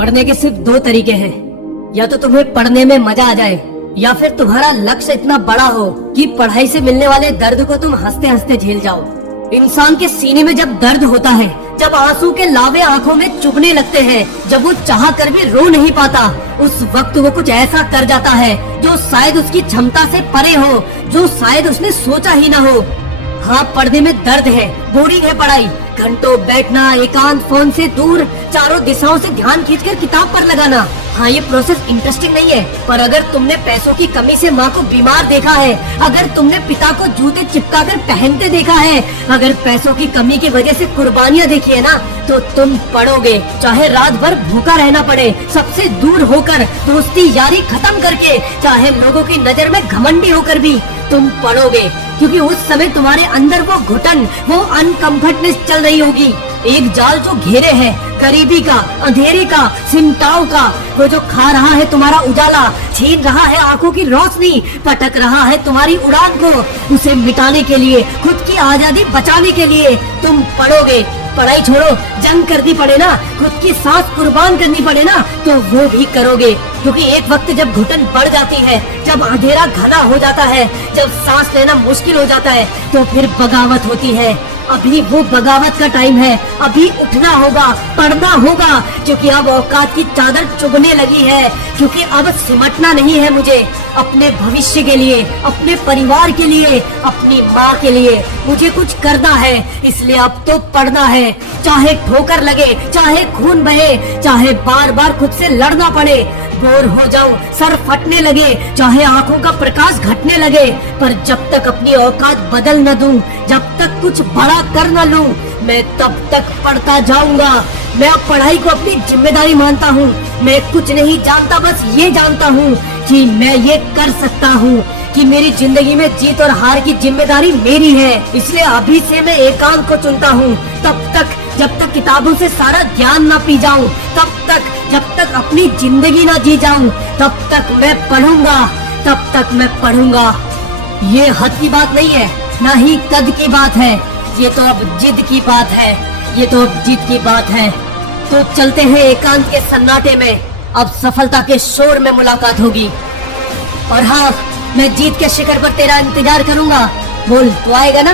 पढ़ने के सिर्फ दो तरीके हैं, या तो तुम्हें पढ़ने में मजा आ जाए या फिर तुम्हारा लक्ष्य इतना बड़ा हो कि पढ़ाई से मिलने वाले दर्द को तुम हंसते हंसते झेल जाओ। इंसान के सीने में जब दर्द होता है, जब आंसू के लावे आंखों में चुभने लगते हैं, जब वो चाह कर भी रो नहीं पाता, उस वक्त वो कुछ ऐसा कर जाता है जो शायद उसकी क्षमता से परे हो, जो शायद उसने सोचा ही ना हो। हाँ, पढ़ने में दर्द है, बोरिंग है पढ़ाई, घंटों बैठना, एकांत, फोन से दूर, चारों दिशाओं से ध्यान खींचकर किताब पर लगाना। हाँ, ये प्रोसेस इंटरेस्टिंग नहीं है, पर अगर तुमने पैसों की कमी से माँ को बीमार देखा है, अगर तुमने पिता को जूते चिपका कर पहनते देखा है, अगर पैसों की कमी की वजह से कुर्बानियाँ देखी है ना, तो तुम पढ़ोगे, चाहे रात भर भूखा रहना पड़े, सबसे दूर होकर, दोस्ती यारी खत्म करके, चाहे लोगों की नजर में घमंडी होकर भी तुम पढ़ोगे, क्योंकि उस समय तुम्हारे अंदर वो घुटन, वो अनकंफर्टनेस चल रही होगी। एक जाल जो घेरे है, गरीबी का, अंधेरे का, सिमटाव का, वो जो खा रहा है तुम्हारा उजाला, छीन रहा है आंखों की रोशनी, पटक रहा है तुम्हारी उड़ान को, उसे मिटाने के लिए, खुद की आजादी बचाने के लिए तुम पढ़ोगे। पढ़ाई छोड़ो, जंग करनी पड़े ना, खुद की सांस कुर्बान करनी पड़े ना, तो वो भी करोगे, क्योंकि एक वक्त जब घुटन बढ़ जाती है, जब अंधेरा घना हो जाता है, जब सांस लेना मुश्किल हो जाता है, तो फिर बगावत होती है। अभी वो बगावत का टाइम है, अभी उठना होगा, पढ़ना होगा, क्योंकि अब औकात की चादर चुभने लगी है, क्योंकि अब सिमटना नहीं है मुझे, अपने भविष्य के लिए, अपने परिवार के लिए, अपनी माँ के लिए मुझे कुछ करना है, इसलिए अब तो पढ़ना है। चाहे ठोकर लगे, चाहे खून बहे, चाहे बार बार खुद से लड़ना पड़े, बोर हो जाऊं, सर फटने लगे, चाहे आंखों का प्रकाश घटने लगे, पर जब तक अपनी औकात बदल न दूं, जब तक कुछ बड़ा कर न लूं, मैं तब तक पढ़ता जाऊंगा। मैं अब पढ़ाई को अपनी जिम्मेदारी मानता हूँ। मैं कुछ नहीं जानता, बस ये जानता हूँ कि मैं ये कर सकता हूँ, कि मेरी जिंदगी में जीत और हार की जिम्मेदारी मेरी है। इसलिए अभी से मैं एकांत को चुनता हूँ। तब तक, जब तक किताबों से सारा ज्ञान ना पी जाऊं, तब तक, जब तक अपनी जिंदगी ना जी जाऊं, तब तक मैं पढ़ूंगा, तब तक मैं पढ़ूंगा। ये हद की बात नहीं है, ना ही कद की बात है, ये तो अब जिद की बात है, ये तो अब जिद की बात है। तो चलते हैं एकांत के सन्नाटे में, अब सफलता के शोर में मुलाकात होगी। और हाँ, मैं जीत के शिखर पर तेरा इंतजार करूंगा। बोल, तो आएगा ना?